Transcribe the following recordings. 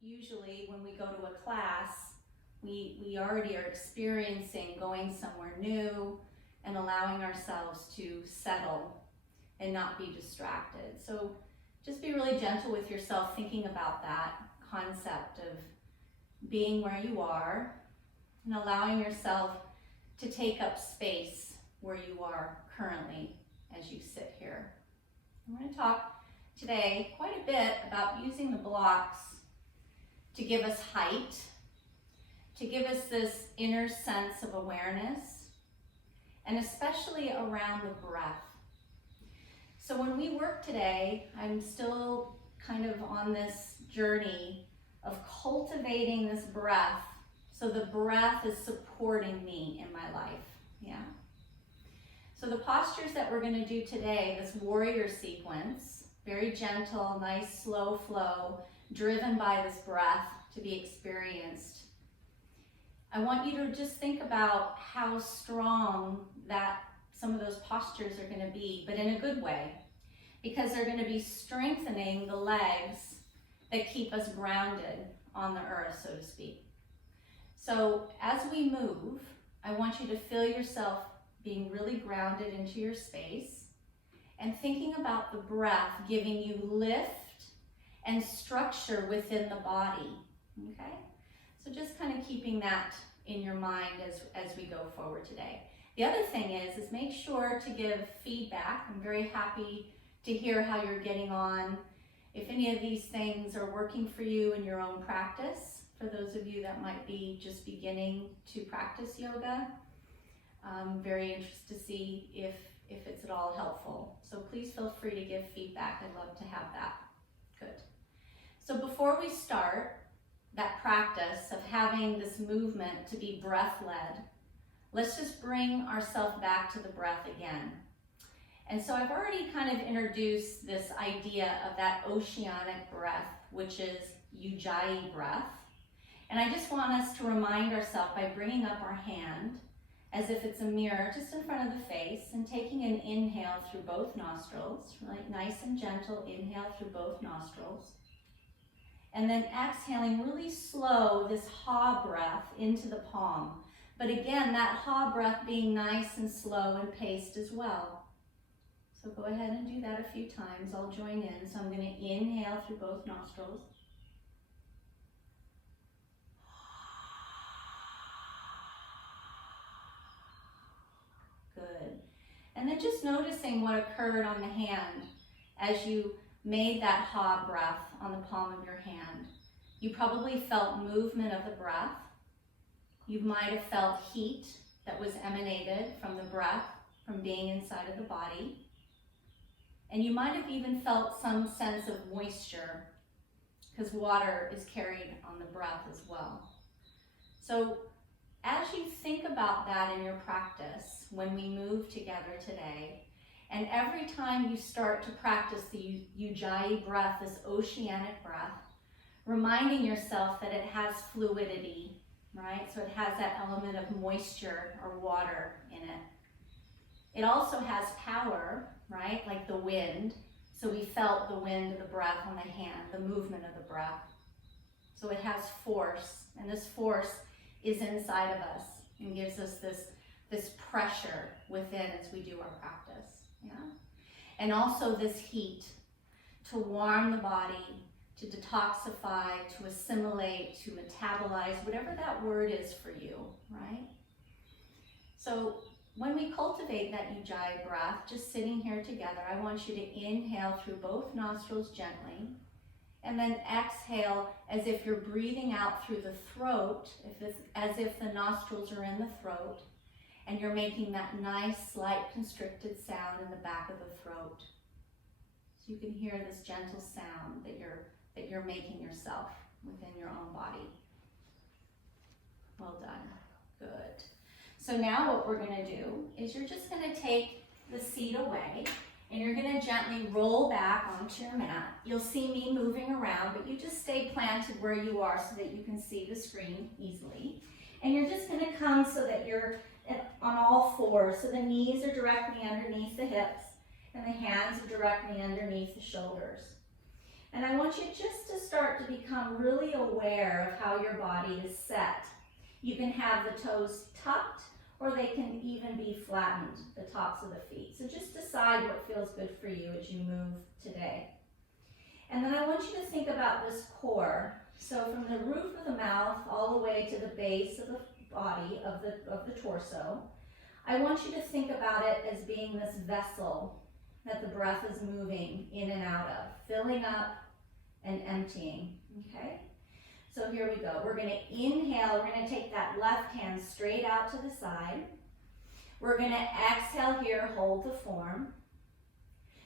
usually when we go to a class, we already are experiencing going somewhere new and allowing ourselves to settle and not be distracted. So just be really gentle with yourself, thinking about that concept of being where you are and allowing yourself to take up space where you are currently as you sit here. I'm going to talk today quite a bit about using the blocks to give us height, to give us this inner sense of awareness, and especially around the breath. So when we work today, I'm still kind of on this journey of cultivating this breath, so the breath is supporting me in my life, yeah? So the postures that we're gonna do today, this warrior sequence, very gentle, nice, slow flow, driven by this breath to be experienced. I want you to just think about how strong that some of those postures are gonna be, but in a good way, because they're gonna be strengthening the legs that keep us grounded on the earth, so to speak. So as we move, I want you to feel yourself being really grounded into your space and thinking about the breath giving you lift and structure within the body, okay? So just kind of keeping that in your mind as we go forward today. The other thing is make sure to give feedback. I'm very happy to hear how you're getting on. If any of these things are working for you in your own practice, for those of you that might be just beginning to practice yoga, I'm very interested to see if it's at all helpful. So please feel free to give feedback. I'd love to have that. Good. So before we start that practice of having this movement to be breath-led, let's just bring ourselves back to the breath again. And so I've already kind of introduced this idea of that oceanic breath, which is Ujjayi breath. And I just want us to remind ourselves by bringing up our hand as if it's a mirror just in front of the face and taking an inhale through both nostrils, right? Nice and gentle inhale through both nostrils. And then exhaling really slow, this ha breath into the palm. But again, that ha breath being nice and slow and paced as well. So go ahead and do that a few times. I'll join in. So I'm going to inhale through both nostrils. Good. And then just noticing what occurred on the hand as you made that ha breath on the palm of your hand. You probably felt movement of the breath. You might have felt heat that was emanated from the breath, from being inside of the body. And you might have even felt some sense of moisture, because water is carried on the breath as well. So as you think about that in your practice, when we move together today, and every time you start to practice the Ujjayi breath, this oceanic breath, reminding yourself that it has fluidity, right? So it has that element of moisture or water in it. It also has power, right? Like the wind. So we felt the wind of the breath on the hand, the movement of the breath. So it has force, and this force is inside of us and gives us this pressure within as we do our practice, yeah? And also this heat to warm the body, to detoxify, to assimilate, to metabolize, whatever that word is for you, right? So when we cultivate that Ujjayi breath, just sitting here together, I want you to inhale through both nostrils gently, and then exhale as if you're breathing out through the throat, as if the nostrils are in the throat, and you're making that nice, slight constricted sound in the back of the throat. So you can hear this gentle sound that you're making yourself within your own body. Well done. Good. So now what we're going to do is you're just going to take the seat away, and you're going to gently roll back onto your mat. You'll see me moving around, but you just stay planted where you are so that you can see the screen easily. And you're just going to come so that you're on all fours. So the knees are directly underneath the hips, and the hands are directly underneath the shoulders. And I want you just to start to become become really aware of how your body is set. You can have the toes tucked, or they can even be flattened, the tops of the feet. So just decide what feels good for you as you move today. And then I want you to think about this core. So from the roof of the mouth all the way to the base of the body, of the torso, I want you to think about it as being this vessel that the breath is moving in and out of, filling up and emptying, okay? So here we go. We're going to inhale. We're going to take that left hand straight out to the side. We're going to exhale here, hold the form.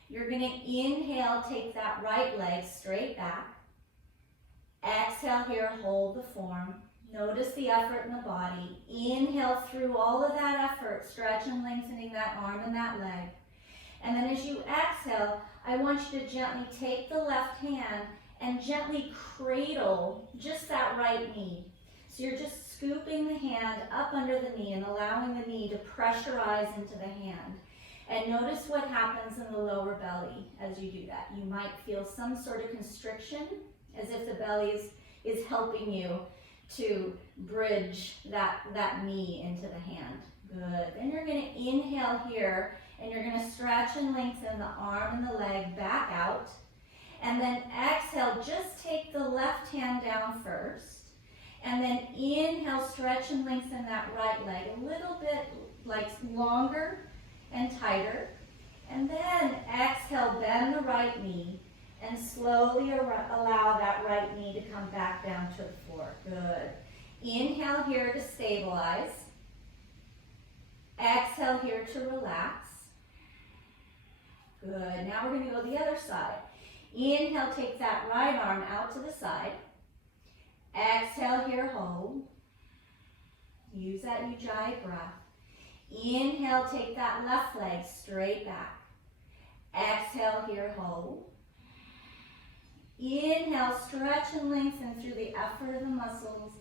You're going to inhale, take that right leg straight back. Exhale here, hold the form. Notice the effort in the body. Inhale through all of that effort, stretch and lengthening that arm and that leg. And then as you exhale, I want you to gently take the left hand and gently cradle just that right knee. So you're just scooping the hand up under the knee and allowing the knee to pressurize into the hand. And notice what happens in the lower belly as you do that. You might feel some sort of constriction, as if the belly is helping you to bridge that knee into the hand. Good. Then you're going to inhale here, and you're going to stretch and lengthen the arm and the leg back out. And then exhale, just take the left hand down first. And then inhale, stretch and lengthen that right leg a little bit like longer and tighter. And then exhale, bend the right knee and slowly allow that right knee to come back down to the floor. Good. Inhale here to stabilize. Exhale here to relax. Good. Now we're going to go the other side. Inhale, take that right arm out to the side. Exhale here, hold. Use that Ujjayi breath. Inhale, take that left leg straight back. Exhale here, hold. Inhale, stretch and lengthen through the effort of the muscles.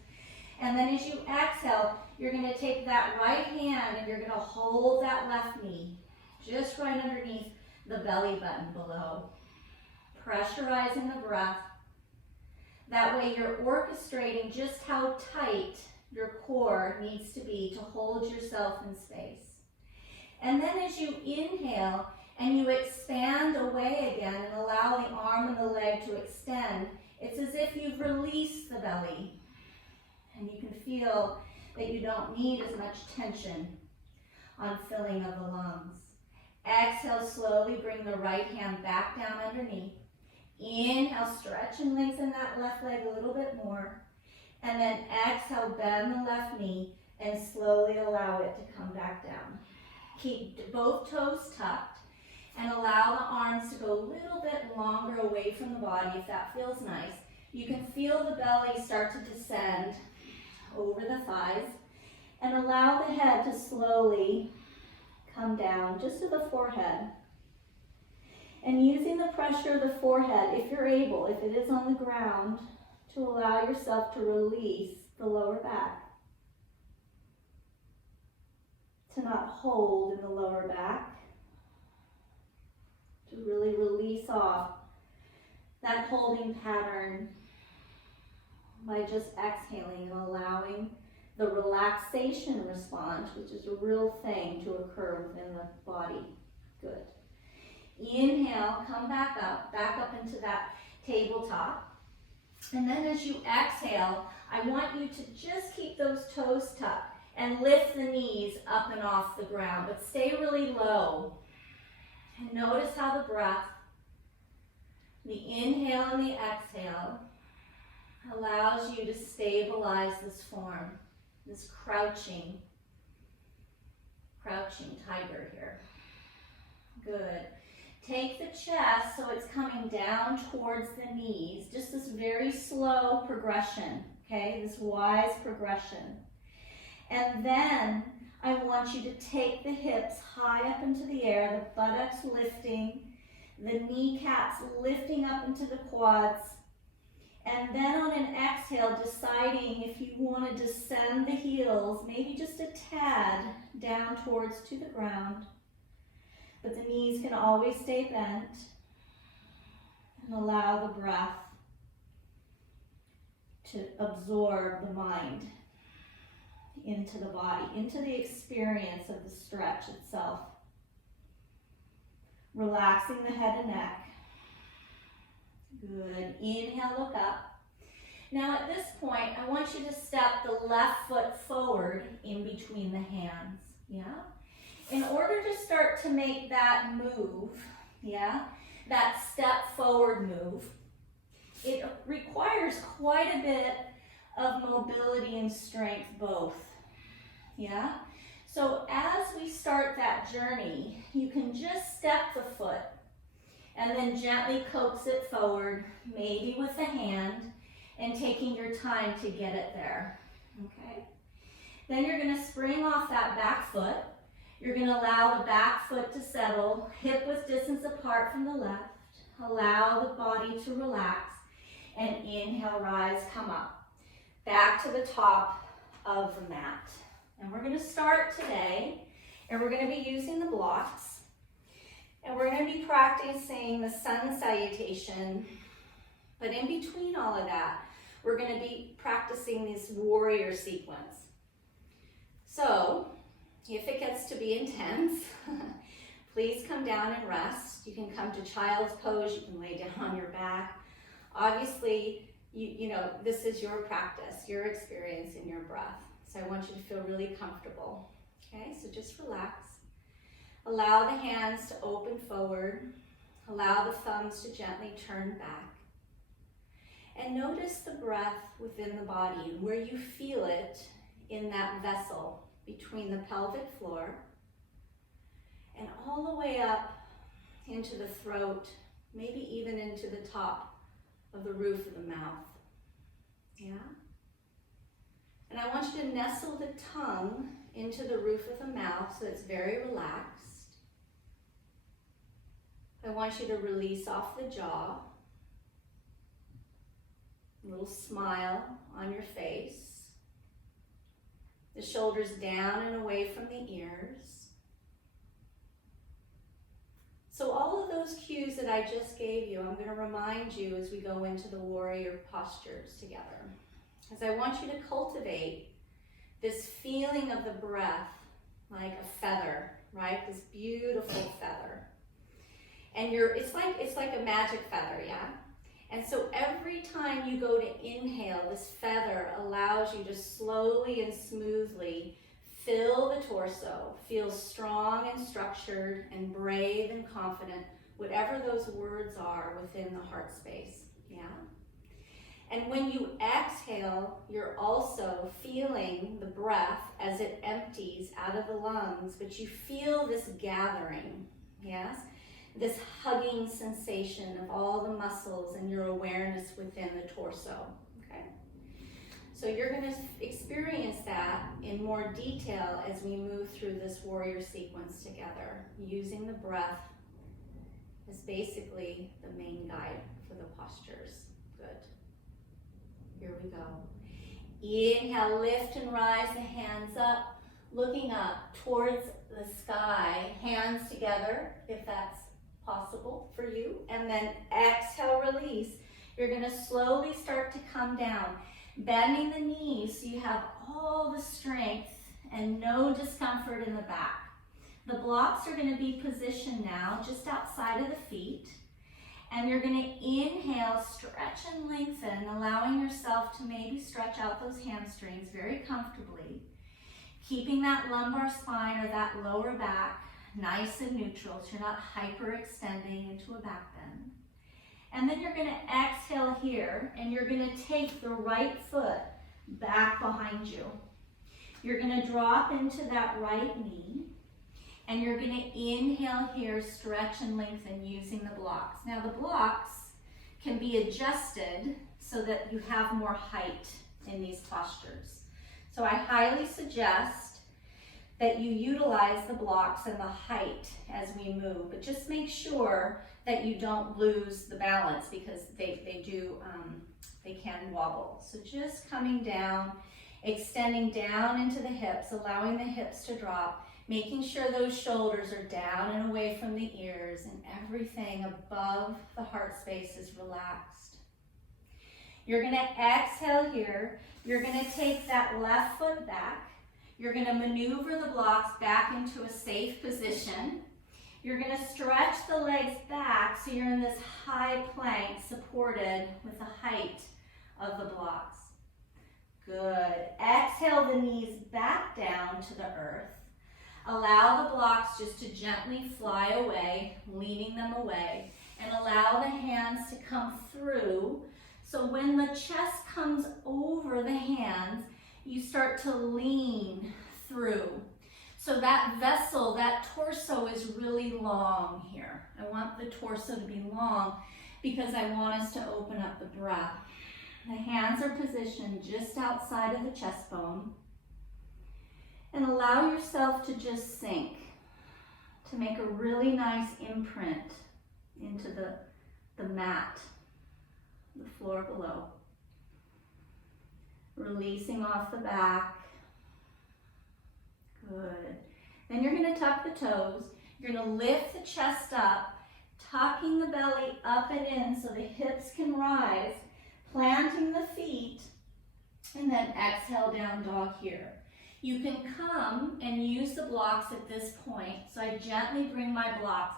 And then as you exhale, you're going to take that right hand and you're going to hold that left knee just right underneath the belly button below. Pressurizing the breath. That way you're orchestrating just how tight your core needs to be to hold yourself in space. And then as you inhale and you expand away again and allow the arm and the leg to extend, it's as if you've released the belly. And you can feel that you don't need as much tension on filling of the lungs. Exhale, slowly bring the right hand back down underneath. Inhale, stretch and lengthen that left leg a little bit more. And then exhale, bend the left knee and slowly allow it to come back down. Keep both toes tucked and allow the arms to go a little bit longer away from the body if that feels nice. You can feel the belly start to descend over the thighs and allow the head to slowly come down just to the forehead. And using the pressure of the forehead, if you're able, if it is on the ground, to allow yourself to release the lower back. To not hold in the lower back. To really release off that holding pattern by just exhaling and allowing the relaxation response, which is a real thing, to occur within the body. Good. Inhale, come back up into that tabletop. And then as you exhale, I want you to just keep those toes tucked and lift the knees up and off the ground, but stay really low. And notice how the breath, the inhale and the exhale, allows you to stabilize this form, this crouching tiger here. Good. Take the chest so it's coming down towards the knees, just this very slow progression, okay? This wise progression. And then I want you to take the hips high up into the air, the buttocks lifting, the kneecaps lifting up into the quads. And then on an exhale, deciding if you want to descend the heels, maybe just a tad down towards to the ground. But the knees can always stay bent. And allow the breath to absorb the mind into the body, into the experience of the stretch itself. Relaxing the head and neck. Good. Inhale, look up. Now at this point, I want you to step the left foot forward in between the hands, yeah? In order to start to make that move, yeah, that step forward move, it requires quite a bit of mobility and strength both, yeah? So as we start that journey, you can just step the foot and then gently coax it forward, maybe with the hand, and taking your time to get it there, okay? Then you're gonna spring off that back foot. You're gonna allow the back foot to settle, hip width distance apart from the left. Allow the body to relax, and inhale, rise, come up. Back to the top of the mat. And we're gonna start today, and we're gonna be using the blocks, and we're gonna be practicing the sun salutation, but in between all of that, we're gonna be practicing this warrior sequence. So, if it gets to be intense, please come down and rest. You can come to child's pose, you can lay down on your back. Obviously, you know, this is your practice, your experience in your breath. So I want you to feel really comfortable. Okay, so just relax. Allow the hands to open forward. Allow the thumbs to gently turn back. And notice the breath within the body and where you feel it in that vessel between the pelvic floor and all the way up into the throat, maybe even into the top of the roof of the mouth. Yeah? And I want you to nestle the tongue into the roof of the mouth so it's very relaxed. I want you to release off the jaw. A little smile on your face. The shoulders down and away from the ears. So all of those cues that I just gave you, I'm going to remind you as we go into the warrior postures together. As I want you to cultivate this feeling of the breath like a feather, right? This beautiful feather. And it's like a magic feather, yeah? And so every time you go to inhale, this feather allows you to slowly and smoothly fill the torso, feel strong and structured and brave and confident, whatever those words are within the heart space, yeah? And when you exhale, you're also feeling the breath as it empties out of the lungs, but you feel this gathering, yes? This hugging sensation of all the muscles and your awareness within the torso, okay? So you're gonna experience that in more detail as we move through this warrior sequence together, using the breath as basically the main guide for the postures. Good. Here we go. Inhale, lift and rise the hands up, looking up towards the sky, hands together, if that's possible for you. And then exhale, release. You're gonna slowly start to come down, bending the knees so you have all the strength and no discomfort in the back. The blocks are gonna be positioned now just outside of the feet. And you're gonna inhale, stretch and lengthen, allowing yourself to maybe stretch out those hamstrings very comfortably, keeping that lumbar spine or that lower back nice and neutral so you're not hyperextending into a back bend. And then you're gonna exhale here, and you're gonna take the right foot back behind you. You're gonna drop into that right knee, and you're gonna inhale here, stretch and lengthen using the blocks. Now the blocks can be adjusted so that you have more height in these postures. So I highly suggest that you utilize the blocks and the height as we move, but just make sure that you don't lose the balance because they can wobble. So just coming down, extending down into the hips, allowing the hips to drop, making sure those shoulders are down and away from the ears and everything above the heart space is relaxed. You're gonna exhale here. You're gonna take that left foot back. You're gonna maneuver the blocks back into a safe position. You're gonna stretch the legs back so you're in this high plank supported with the height of the blocks. Good. Exhale the knees back down to the earth. Allow the blocks just to gently fly away, leaning them away, and allow the hands to come through. So when the chest comes over the hands, you start to lean through. So that vessel, that torso is really long here. I want the torso to be long because I want us to open up the breath. The hands are positioned just outside of the chest bone. And allow yourself to just sink, to make a really nice imprint into the mat, the floor below. Releasing off the back. Good. Then you're going to tuck the toes. You're going to lift the chest up, tucking the belly up and in so the hips can rise, planting the feet, and then exhale down dog here. You can come and use the blocks at this point. So I gently bring my blocks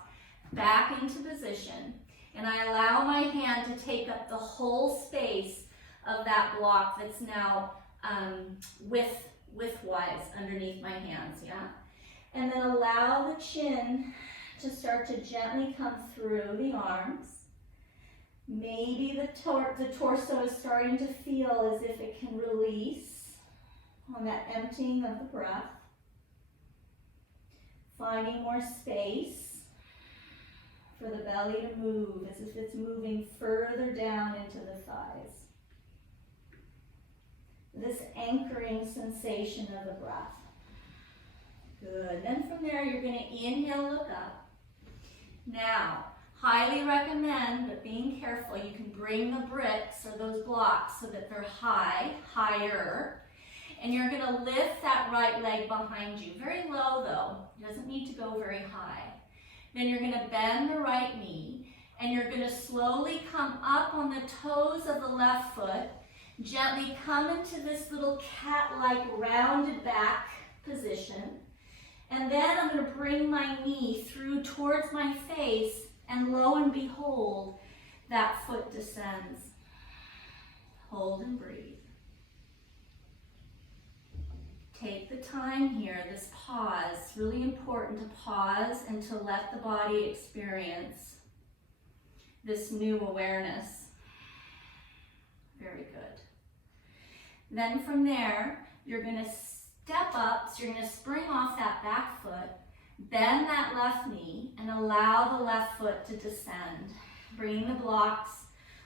back into position, and I allow my hand to take up the whole space of that block that's now widthwise underneath my hands, yeah? And then allow the chin to start to gently come through the arms. Maybe the torso is starting to feel as if it can release on that emptying of the breath. Finding more space for the belly to move as if it's moving further down into the thighs. This anchoring sensation of the breath. Good. Then from there, you're going to inhale, look up. Now, highly recommend, but being careful, you can bring the bricks or those blocks so that they're higher. And you're going to lift that right leg behind you. Very low though. It doesn't need to go very high. Then you're going to bend the right knee, and you're going to slowly come up on the toes of the left foot. Gently come into this little cat-like rounded back position. And then I'm going to bring my knee through towards my face, and lo and behold, that foot descends. Hold and breathe. Take the time here, this pause. It's really important to pause and to let the body experience this new awareness. Very good. Then from there, you're going to step up, so you're going to spring off that back foot, bend that left knee, and allow the left foot to descend. Bringing the blocks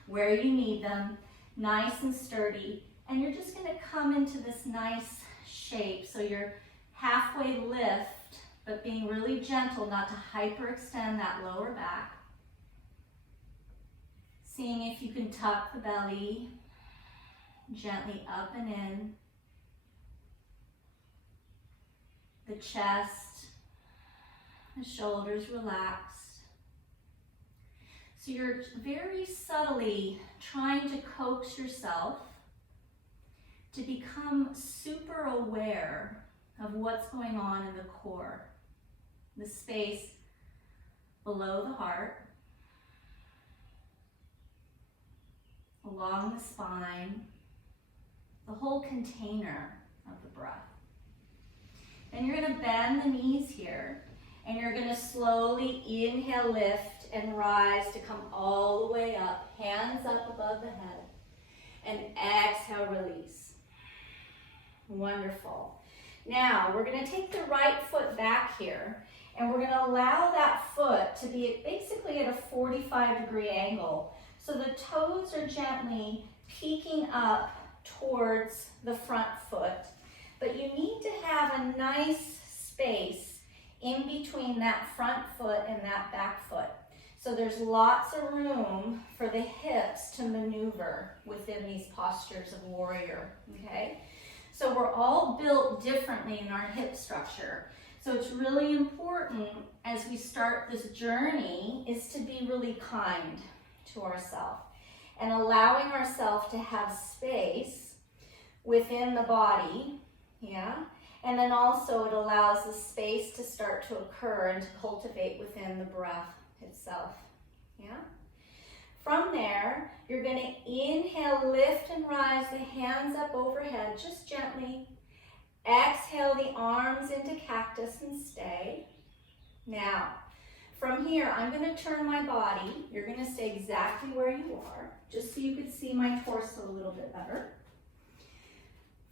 where you need them, nice and sturdy, and you're just going to come into this nice shape. So you're halfway lift, but being really gentle not to hyperextend that lower back. Seeing if you can tuck the belly gently up and in. The chest, the shoulders relaxed. So you're very subtly trying to coax yourself to become super aware of what's going on in the core, the space below the heart, along the spine, the whole container of the breath. Then you're going to bend the knees here, and you're going to slowly inhale, lift, and rise to come all the way up, hands up above the head, and exhale, release. Wonderful. Now, we're going to take the right foot back here, and we're going to allow that foot to be basically at a 45-degree angle. So the toes are gently peeking up towards the front foot, but you need to have a nice space in between that front foot and that back foot. So there's lots of room for the hips to maneuver within these postures of warrior, okay? So we're all built differently in our hip structure. So it's really important as we start this journey is to be really kind to ourselves. and allowing ourselves to have space within the body, yeah? And then also it allows the space to start to occur and to cultivate within the breath itself, yeah? From there, you're going to inhale, lift and rise the hands up overhead, just gently. Exhale the arms into cactus and stay. Now, from here, I'm going to turn my body. You're going to stay exactly where you are, just so you could see my torso a little bit better.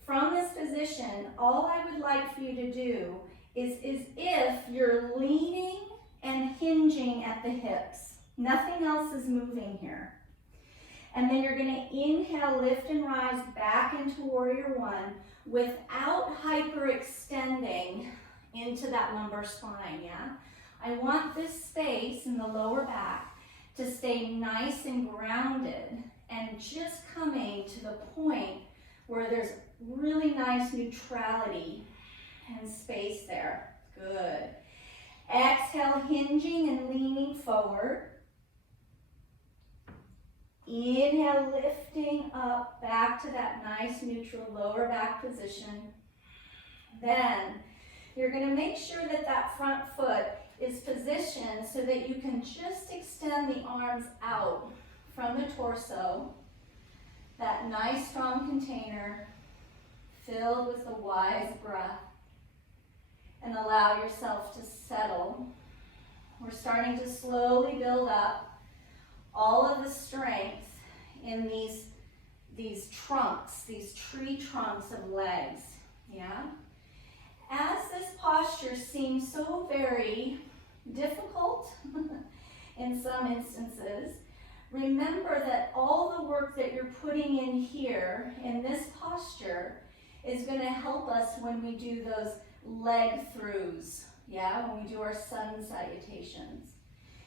From this position, all I would like for you to do is if you're leaning and hinging at the hips. Nothing else is moving here. And then you're going to inhale, lift and rise back into Warrior One without hyperextending into that lumbar spine, yeah? I want this space in the lower back to stay nice and grounded and just coming to the point where there's really nice neutrality and space there. Good. Exhale, hinging and leaning forward. Inhale, lifting up back to that nice neutral lower back position. Then you're going to make sure that that front foot is positioned so that you can just extend the arms out from the torso. That nice strong container filled with the wise breath. And allow yourself to settle. We're starting to slowly build up all of the strength in these trunks, these tree trunks of legs, yeah? As this posture seems so very difficult in some instances, remember that all the work that you're putting in here, in this posture, is going to help us when we do those leg throughs, yeah? When we do our sun salutations.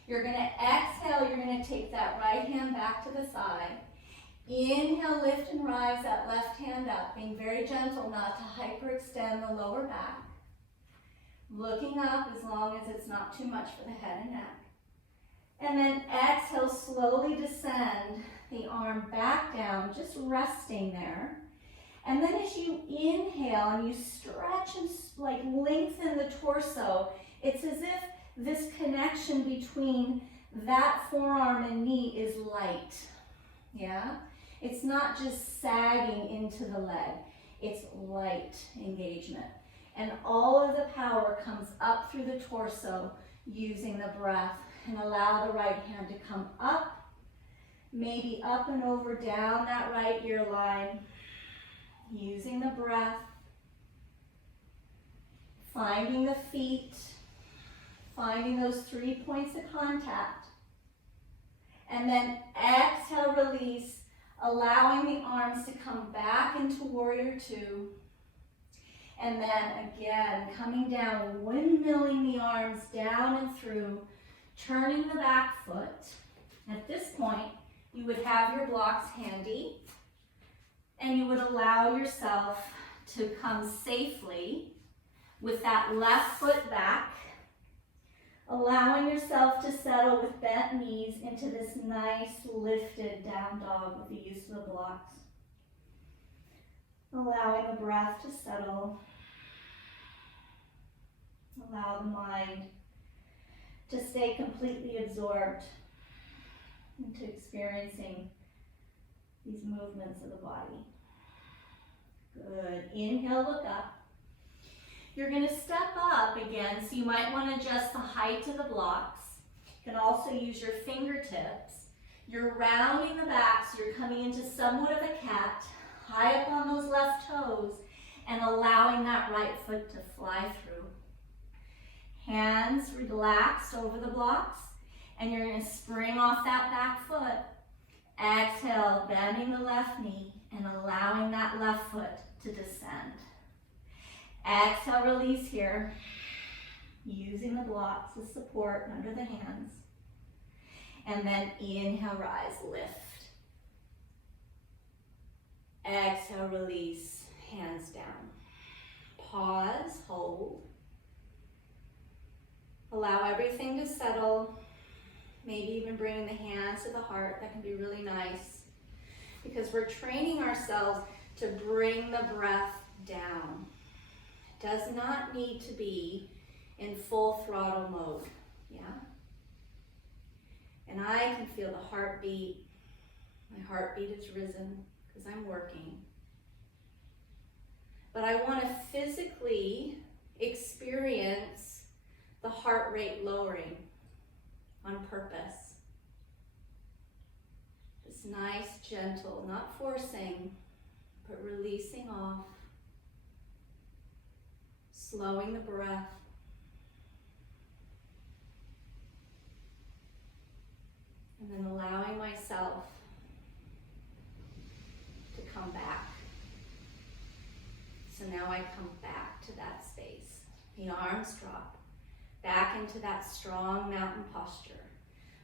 You're going to exhale, you're going to take that right hand back to the side. Inhale, lift and rise that left hand up, being very gentle not to hyperextend the lower back. Looking up as long as it's not too much for the head and neck. And then exhale, slowly descend the arm back down, just resting there. And then as you inhale and you stretch and like lengthen the torso, it's as if this connection between that forearm and knee is light, yeah? It's not just sagging into the leg, it's light engagement. And all of the power comes up through the torso using the breath. And allow the right hand to come up, maybe up and over, down that right ear line, using the breath, finding the feet, finding those 3 points of contact, and then exhale, release, allowing the arms to come back into Warrior Two, and then again, coming down, windmilling the arms down and through, turning the back foot. At this point, you would have your blocks handy, and you would allow yourself to come safely with that left foot back, allowing yourself to settle with bent knees into this nice lifted down dog with the use of the blocks. Allowing the breath to settle. Allow the mind to stay completely absorbed into experiencing these movements of the body. Good. Inhale, look up. You're going to step up again, so you might want to adjust the height of the blocks. You can also use your fingertips. You're rounding the back, so you're coming into somewhat of a cat, high up on those left toes, and allowing that right foot to fly through. Hands relaxed over the blocks, and you're going to spring off that back foot. Exhale, bending the left knee and allowing that left foot to descend. Exhale, release here, using the blocks as support under the hands. And then inhale, rise, lift. Exhale, release, hands down. Pause, hold. Allow everything to settle. Maybe even bringing the hands to the heart. That can be really nice. because we're training ourselves to bring the breath down. It does not need to be in full throttle mode, yeah? And I can feel the heartbeat. My heartbeat is risen because I'm working. But I want to physically experience the heart rate lowering on purpose. This nice, gentle, not forcing, but releasing off, slowing the breath. And then allowing myself to come back. So now I come back to that space. The arms drop back into that strong mountain posture.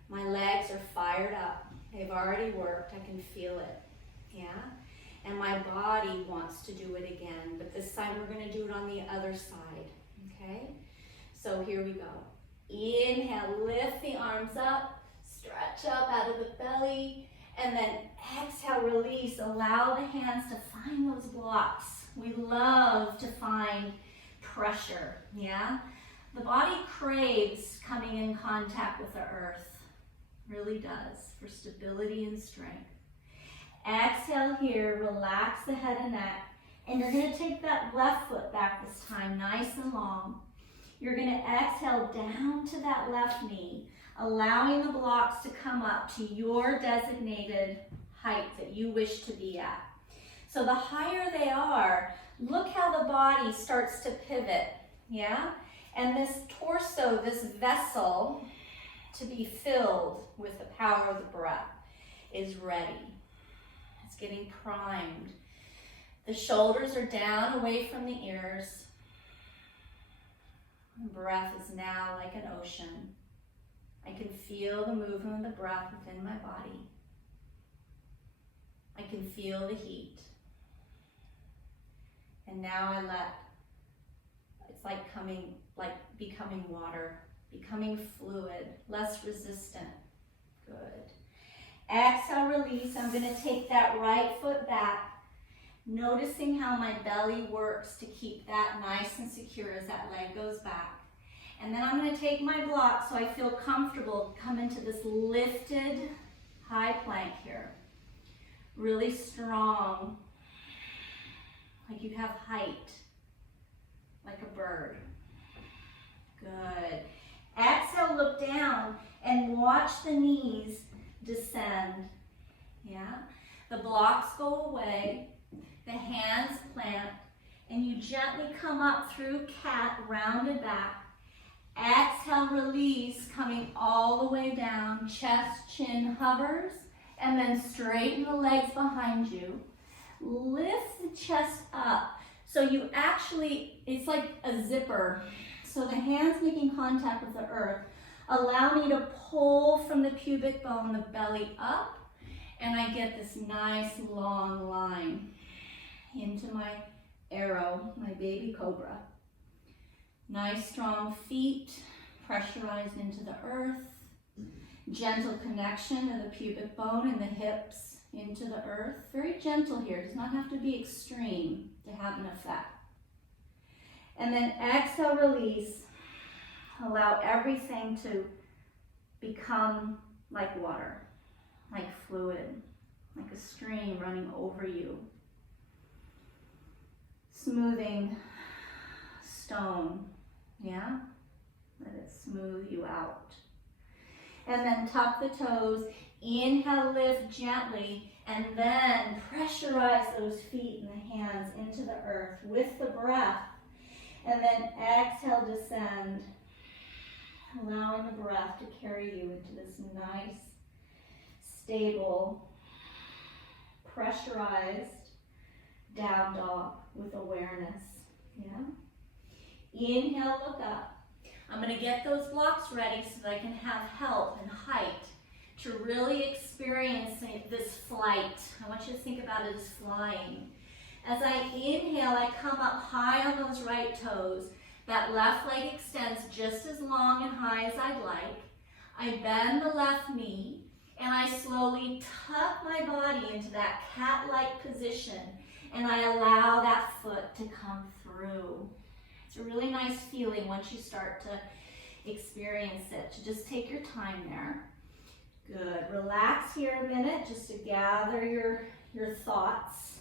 My legs are fired up. They've already worked. I can feel it. Yeah? And my body wants to do it again. But this time we're going to do it on the other side. Okay? So here we go. Inhale, lift the arms up. Stretch up out of the belly, and then exhale, release. Allow the hands to find those blocks. We love to find pressure, yeah? The body craves coming in contact with the earth, really does, for stability and strength. Exhale here, relax the head and neck, and you're gonna take that left foot back this time, nice and long. You're gonna exhale down to that left knee, allowing the blocks to come up to your designated height that you wish to be at. So the higher they are, look how the body starts to pivot, yeah? And this torso, this vessel to be filled with the power of the breath is ready. It's getting primed. The shoulders are down away from the ears. The breath is now like an ocean. I can feel the movement of the breath within my body. I can feel the heat. And now I let, it's like becoming water, becoming fluid, less resistant. Good. Exhale, release. I'm gonna take that right foot back, noticing how my belly works to keep that nice and secure as that leg goes back. And then I'm going to take my block so I feel comfortable, come into this lifted high plank here. Really strong, like you have height, like a bird. Good. Exhale, look down and watch the knees descend. Yeah? The blocks go away, the hands plant, and you gently come up through cat, rounded back. Exhale, release, coming all the way down, chest, chin hovers, and then straighten the legs behind you. Lift the chest up. So you actually, it's like a zipper. So the hands making contact with the earth allow me to pull from the pubic bone, the belly up, and I get this nice long line into my arrow, my baby cobra. Nice strong feet, pressurized into the earth. Gentle connection of the pubic bone and the hips into the earth. Very gentle here, does not have to be extreme to have an effect. And then exhale, release. Allow everything to become like water, like fluid, like a stream running over you. Smoothing stone, yeah? Let it smooth you out. And then tuck the toes, inhale, lift gently, and then pressurize those feet and the hands into the earth with the breath. And then exhale, descend, allowing the breath to carry you into this nice, stable, pressurized down dog with awareness. Yeah? Inhale, look up. I'm going to get those blocks ready so that I can have help and height to really experience this flight. I want you to think about it as flying. As I inhale, I come up high on those right toes. That left leg extends just as long and high as I'd like. I bend the left knee, And I slowly tuck my body into that cat-like position, and I allow that foot to come through. It's a really nice feeling once you start to experience it, to just take your time there. Good. Relax here a minute just to gather your thoughts.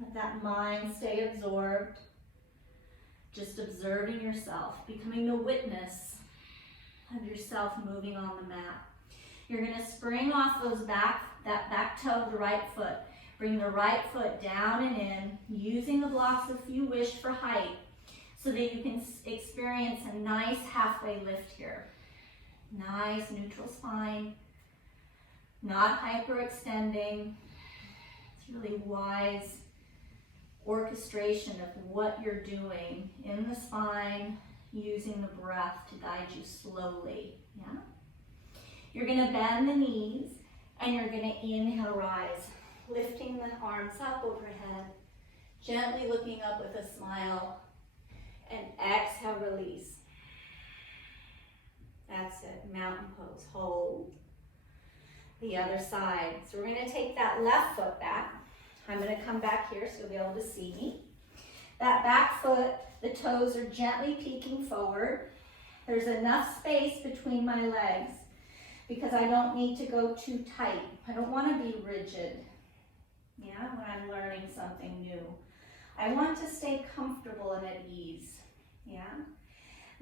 Let that mind stay absorbed. Just observing yourself, becoming the witness of yourself moving on the mat. You're going to spring off that back toe of the right foot. Bring the right foot down and in, using the blocks if you wish for height, so that you can experience a nice halfway lift here. Nice neutral spine, not hyperextending. It's really wise orchestration of what you're doing in the spine, using the breath to guide you slowly. Yeah? You're going to bend the knees, and you're going to inhale, rise, lifting the arms up overhead, gently looking up with a smile, and exhale, release. That's it, mountain pose, hold. The other side. So we're going to take that left foot back. I'm going to come back here so you'll be able to see me. That back foot, the toes are gently peeking forward. There's enough space between my legs because I don't need to go too tight. I don't want to be rigid, yeah, when I'm learning something new. I want to stay comfortable and at ease, yeah.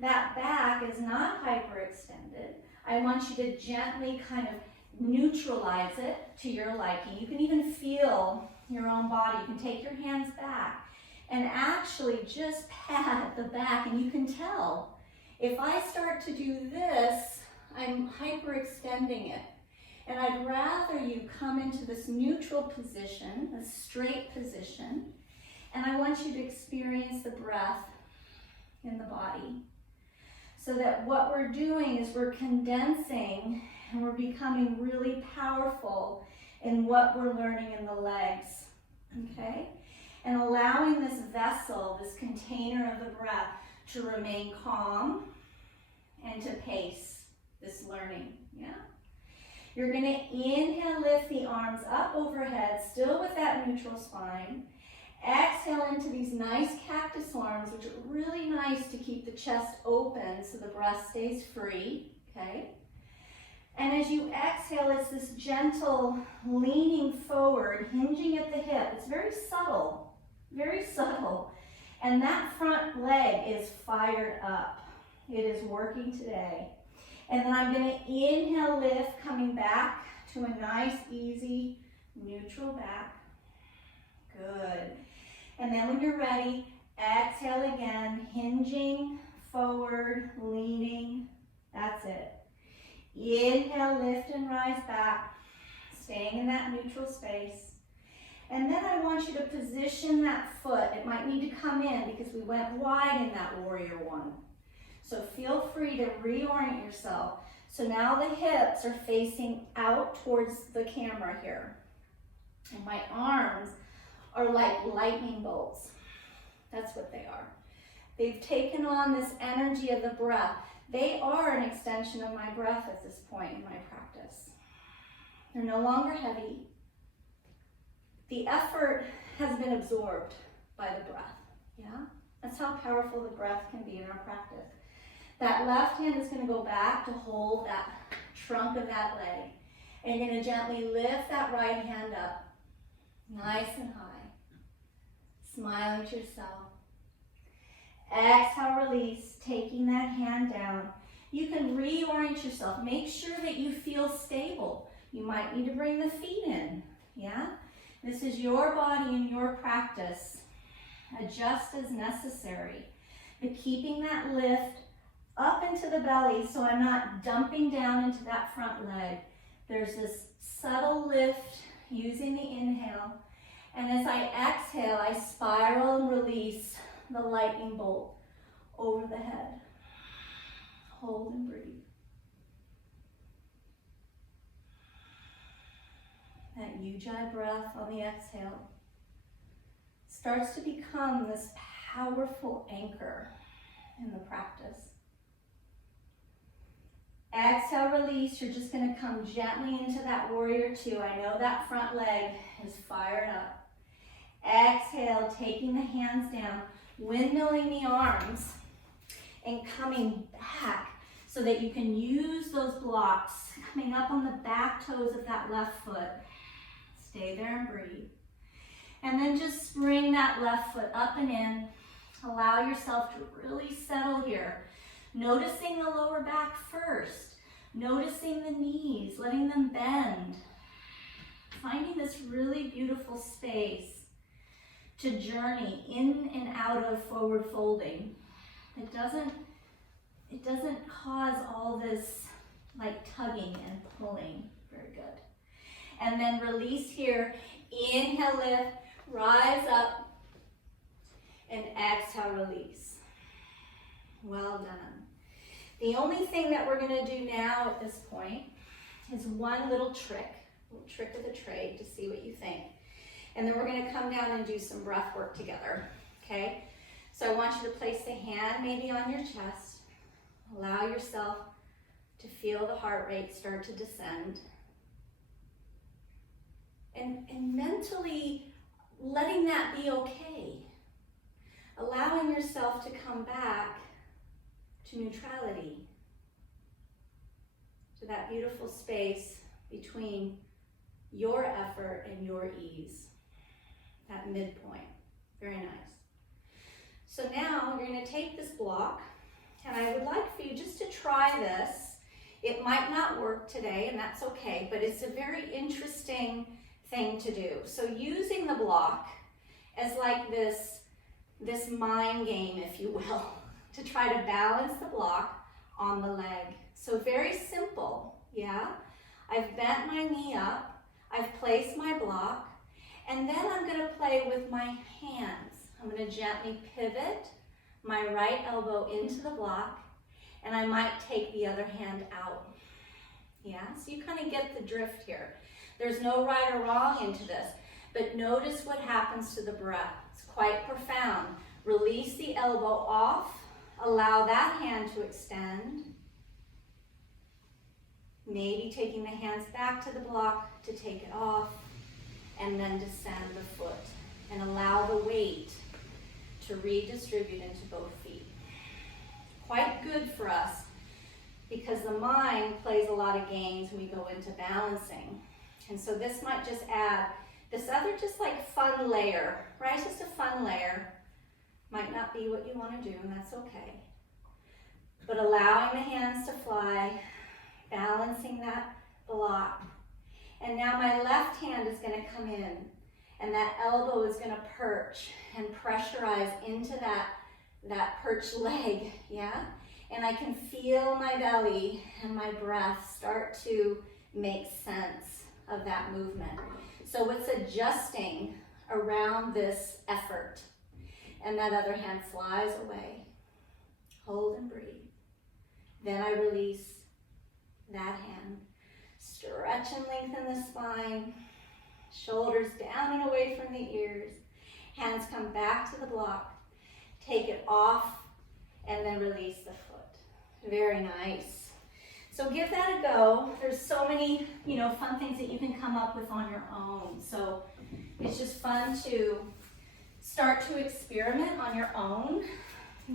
That back is not hyperextended. I want you to gently kind of neutralize it to your liking. You can even feel your own body. You can take your hands back and actually just pat the back, and you can tell if I start to do this, I'm hyperextending it. And I'd rather you come into this neutral position, a straight position, and I want you to experience the breath in the body. So that what we're doing is we're condensing and we're becoming really powerful in what we're learning in the legs, okay? And allowing this vessel, this container of the breath, to remain calm and to pace this learning, yeah? You're gonna inhale, lift the arms up overhead, still with that neutral spine. Exhale into these nice cactus arms, which are really nice to keep the chest open so the breath stays free, okay? And as you exhale, it's this gentle leaning forward, hinging at the hip. It's very subtle, very subtle. And that front leg is fired up. It is working today. And then I'm gonna inhale, lift, coming back to a nice, easy, neutral back. Good. And then when you're ready, exhale again, hinging forward, leaning. That's it. Inhale, lift and rise back, staying in that neutral space. And then I want you to position that foot. It might need to come in because we went wide in that warrior one. So feel free to reorient yourself. So now the hips are facing out towards the camera here. And my arms are like lightning bolts. That's what they are. They've taken on this energy of the breath. They are an extension of my breath at this point in my practice. They're no longer heavy. The effort has been absorbed by the breath, yeah? That's how powerful the breath can be in our practice. That left hand is going to go back to hold that trunk of that leg. And you're going to gently lift that right hand up, nice and high. Smiling to yourself. Exhale, release, taking that hand down. You can reorient yourself. Make sure that you feel stable. You might need to bring the feet in, yeah? This is your body and your practice. Adjust as necessary. But keeping that lift up into the belly so I'm not dumping down into that front leg. There's this subtle lift using the inhale. And as I exhale, I spiral and release the lightning bolt over the head. Hold and breathe. That ujjayi breath on the exhale starts to become this powerful anchor in the practice. Exhale, release. You're just going to come gently into that warrior two. I know that front leg is fired up. Exhale, taking the hands down, windmilling the arms, and coming back so that you can use those blocks, coming up on the back toes of that left foot. Stay there and breathe. And then just spring that left foot up and in. Allow yourself to really settle here. Noticing the lower back first. Noticing the knees, letting them bend. Finding this really beautiful space to journey in and out of forward folding. It doesn't cause all this like tugging and pulling. Very good. And then release here. Inhale, lift, rise up, and exhale, release. Well done. The only thing that we're going to do now at this point is one little trick of the trade to see what you think. And then we're going to come down and do some breath work together, okay? So I want you to place the hand maybe on your chest. Allow yourself to feel the heart rate start to descend. And mentally letting that be okay. Allowing yourself to come back to neutrality, to that beautiful space between your effort and your ease, that midpoint. Very nice. So now you're going to take this block, and I would like for you just to try this. It might not work today, and that's okay, but it's a very interesting thing to do. So using the block as like this mind game, if you will, to try to balance the block on the leg. So very simple, yeah? I've bent my knee up, I've placed my block, and then I'm going to play with my hands. I'm going to gently pivot my right elbow into the block, and I might take the other hand out. Yeah, so you kind of get the drift here. There's no right or wrong into this, but notice what happens to the breath. It's quite profound. Release the elbow off, allow that hand to extend. Maybe taking the hands back to the block to take it off, and then descend the foot and allow the weight to redistribute into both feet. Quite good for us because the mind plays a lot of games when we go into balancing. And so this might just add this other just like fun layer, right? Just a fun layer. Might not be what you want to do, and that's okay. But allowing the hands to fly, balancing that block. And now my left hand is going to come in, and that elbow is going to perch and pressurize into that perched leg, yeah? And I can feel my belly and my breath start to make sense of that movement. So it's adjusting around this effort. And that other hand flies away. Hold and breathe. Then I release that hand. Stretch and lengthen the spine. Shoulders down and away from the ears. Hands come back to the block. Take it off and then release the foot. Very nice. So give that a go. There's so many, fun things that you can come up with on your own. So it's just fun to start to experiment on your own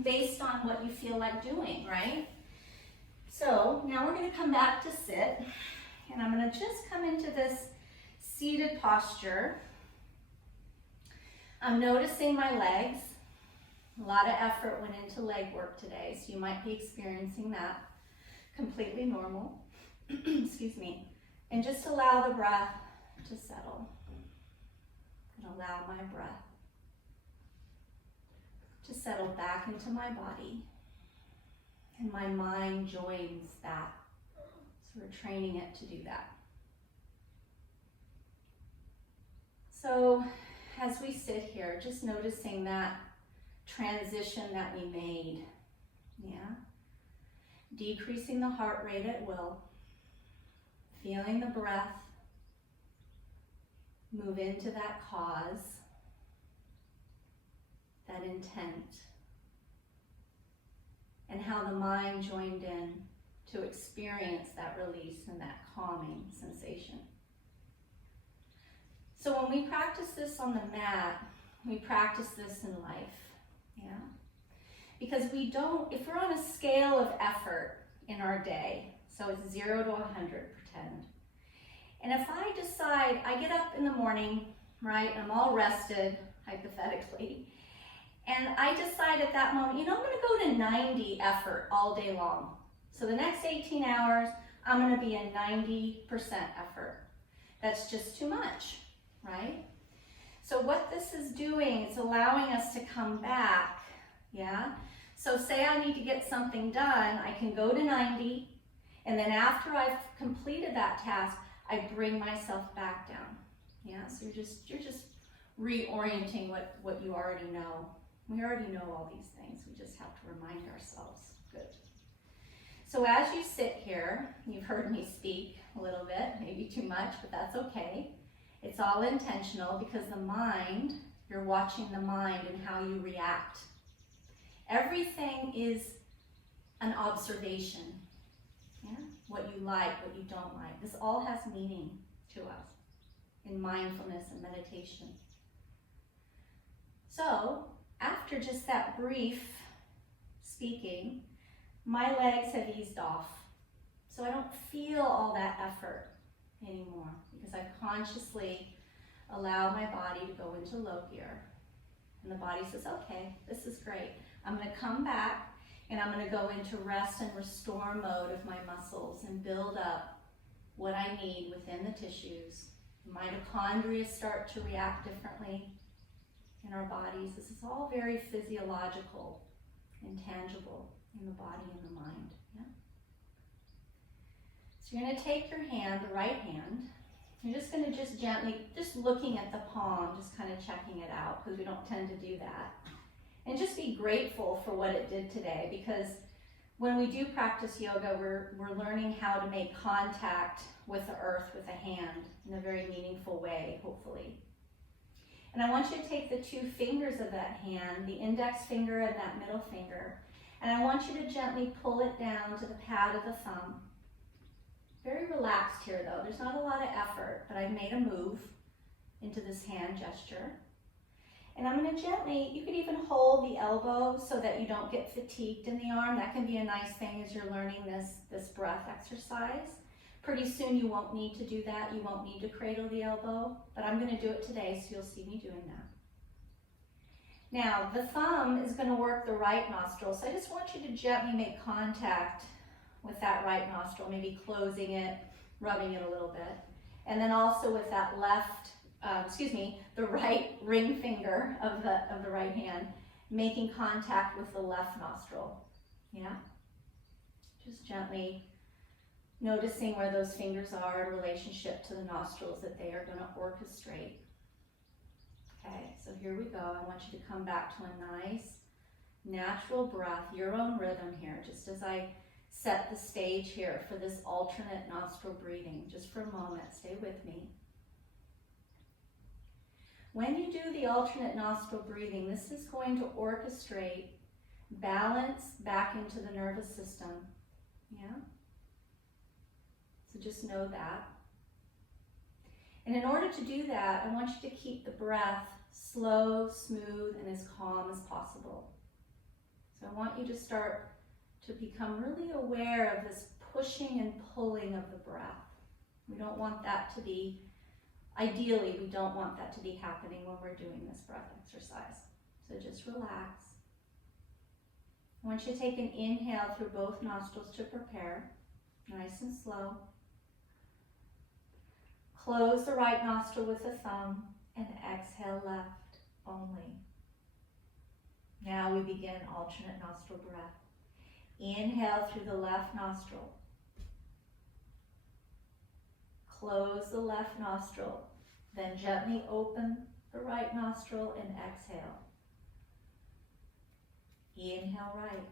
based on what you feel like doing, right? So now we're going to come back to sit, and I'm going to just come into this seated posture. I'm noticing my legs. A lot of effort went into leg work today, so you might be experiencing that. Completely normal. Excuse me. And just allow the breath to settle. And allow my breath to settle back into my body. And my mind joins that. So we're training it to do that. So as we sit here, just noticing that transition that we made. Yeah. Decreasing the heart rate at will. Feeling the breath move into that cause, that intent, and how the mind joined in to experience that release and that calming sensation. So when we practice this on the mat, we practice this in life, yeah? Because we don't, if we're on a scale of effort in our day, so it's 0 to 100, pretend. And if I decide, I get up in the morning, right, I'm all rested, hypothetically, and I decide at that moment, you know, I'm gonna go to 90 effort all day long. So the next 18 hours, I'm gonna be in 90% effort. That's just too much, right? So what this is doing, it's allowing us to come back, yeah? So say I need to get something done, I can go to 90, and then after I've completed that task, I bring myself back down. Yeah, so you're just reorienting what you already know. We already know all these things. We just have to remind ourselves. Good. So as you sit here, you've heard me speak a little bit, maybe too much, but that's okay. It's all intentional because the mind, you're watching the mind and how you react. Everything is an observation. Yeah? What you like, what you don't like. This all has meaning to us in mindfulness and meditation. So, after just that brief speaking, my legs have eased off. So I don't feel all that effort anymore because I've consciously allowed my body to go into low gear. And the body says, okay, this is great. I'm going to come back and I'm going to go into rest and restore mode of my muscles and build up what I need within the tissues. The mitochondria start to react differently in our bodies. This is all very physiological and tangible in the body and the mind. Yeah? So you're going to take your hand, the right hand. You're just going to just gently, just looking at the palm, just kind of checking it out because we don't tend to do that. And just be grateful for what it did today, because when we do practice yoga, we're learning how to make contact with the earth with a hand in a very meaningful way, hopefully. And I want you to take the 2 fingers of that hand, the index finger and that middle finger, and I want you to gently pull it down to the pad of the thumb. Very relaxed here though, there's not a lot of effort, but I've made a move into this hand gesture. And I'm going to gently, you could even hold the elbow so that you don't get fatigued in the arm. That can be a nice thing as you're learning this breath exercise. Pretty soon you won't need to do that. You won't need to cradle the elbow, but I'm going to do it today, so you'll see me doing that. Now, the thumb is going to work the right nostril, so I just want you to gently make contact with that right nostril, maybe closing it, rubbing it a little bit. And then also with that the right ring finger of the right hand, making contact with the left nostril. Yeah? Just gently noticing where those fingers are in relationship to the nostrils that they are going to orchestrate. Okay, so here we go. I want you to come back to a nice, natural breath, your own rhythm here, just as I set the stage here for this alternate nostril breathing. Just for a moment, stay with me. When you do the alternate nostril breathing, this is going to orchestrate balance back into the nervous system. Yeah? So just know that. And in order to do that, I want you to keep the breath slow, smooth, and as calm as possible. So I want you to start to become really aware of this pushing and pulling of the breath. We don't want that to be, ideally, we don't want that to be happening when we're doing this breath exercise. So just relax. I want you to take an inhale through both nostrils to prepare, nice and slow. Close the right nostril with the thumb and exhale left only. Now we begin alternate nostril breath. Inhale through the left nostril. Close the left nostril, then gently open the right nostril and exhale. Inhale right.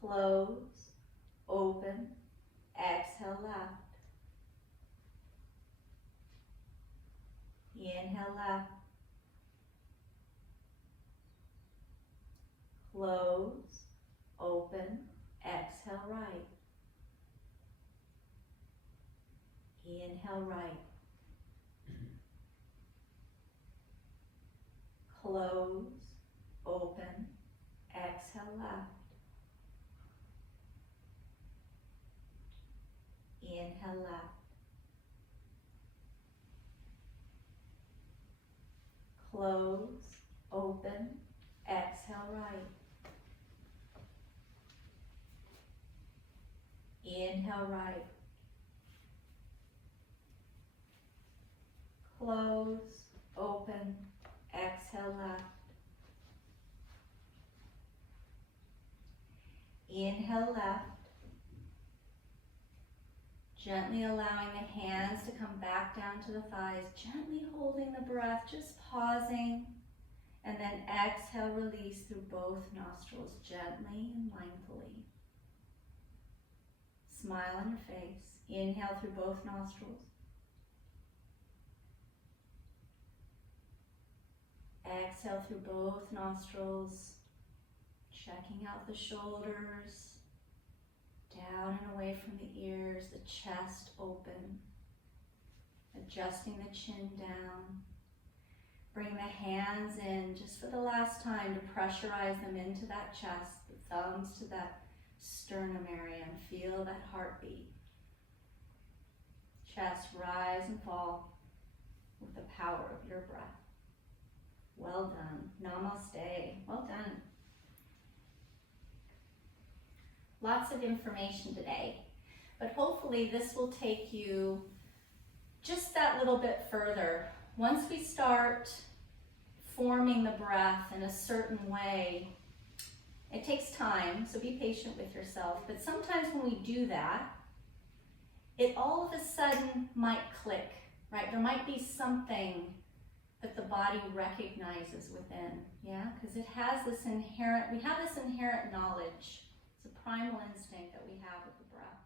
Close, open, exhale left. Inhale left. Close, open, exhale right. Inhale right. Close, open, exhale left. Inhale left. Close, open, exhale right. Inhale right. Close, open, exhale left. Inhale left. Gently allowing the hands to come back down to the thighs, gently holding the breath, just pausing, and then exhale, release through both nostrils, gently and mindfully. Smile on your face. Inhale through both nostrils. Exhale through both nostrils, checking out the shoulders, down and away from the ears, the chest open, adjusting the chin down. Bring the hands in just for the last time to pressurize them into that chest, the thumbs to that sternum area, and feel that heartbeat. Chest rise and fall with the power of your breath. Well done. Namaste. Well done. Lots of information today, but hopefully this will take you just that little bit further. Once we start forming the breath in a certain way, it takes time, so be patient with yourself, but sometimes when we do that, it all of a sudden might click, right? There might be something that the body recognizes within, yeah? Because it has this inherent, we have this inherent knowledge. It's a primal instinct that we have with the breath.